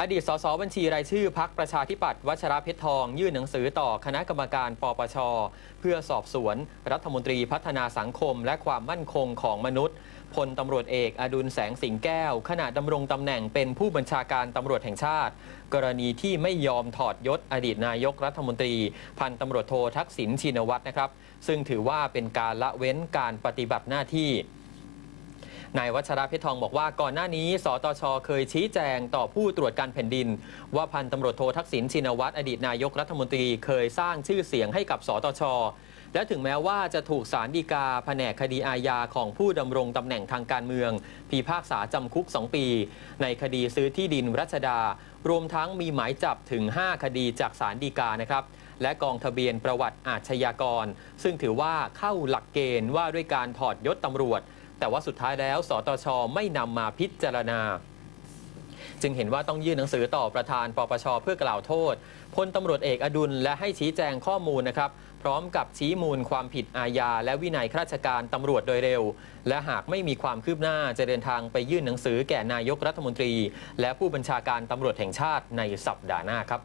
อดีตสสบัญชีรายชื่อพักประชาธิปัตย์วัชระเพชรทอง ยื่นหนังสือต่อคณะกรรมการปปช เพื่อสอบสวน รัฐมนตรีพัฒนาสังคม และความมั่นคงของมนุษย์พลตำรวจเอกอดุลแสงสิงแก้ว ขณะดำรงตำแหน่งเป็นผู้บัญชาการตำรวจแห่งชาติ กรณีที่ไม่ยอมถอดยศอดีตนายกรัฐมนตรี พันตำรวจโททักษิณชินวัตรนะครับ ซึ่งถือว่าเป็นการละเว้นการปฏิบัติหน้าที่ นายวัชระเพชรทองบอกว่าก่อนหน้านี้ สตช เคยชี้แจงต่อผู้ตรวจการแผ่นดิน ว่าพันตำรวจโททักษิณชินวัตรอดีตนายกรัฐมนตรีเคยสร้างชื่อเสียงให้กับสตช และถึงแม้ว่าจะถูกสารดีกาแผนกคดีอาญาของผู้ดำรงตำแหน่งทางการเมือง พิพากษาจำคุก 2 ปี ในคดีซื้อที่ดินรัชดา รวมทั้งมีหมายจับถึง 5 คดีจากสารดีกานะครับและกองทะเบียนประวัติอาชญากร ซึ่งถือว่าเข้าหลักเกณฑ์ว่าด้วยการถอดยศตำรวจ แต่ว่าสุดท้ายแล้ว สตช ไม่นำมาพิจารณา จึงเห็นว่าต้องยื่นหนังสือต่อประธานปปชเพื่อกล่าวโทษพลตำรวจเอกอดุลและให้ชี้แจงข้อมูลนะครับ พร้อมกับชี้มูลความผิดอาญาและวินัยข้าราชการตำรวจโดยเร็ว และหากไม่มีความคืบหน้าจะเดินทางไปยื่นหนังสือแก่นายกรัฐมนตรี และผู้บัญชาการตำรวจแห่งชาติในสัปดาห์หน้าครับ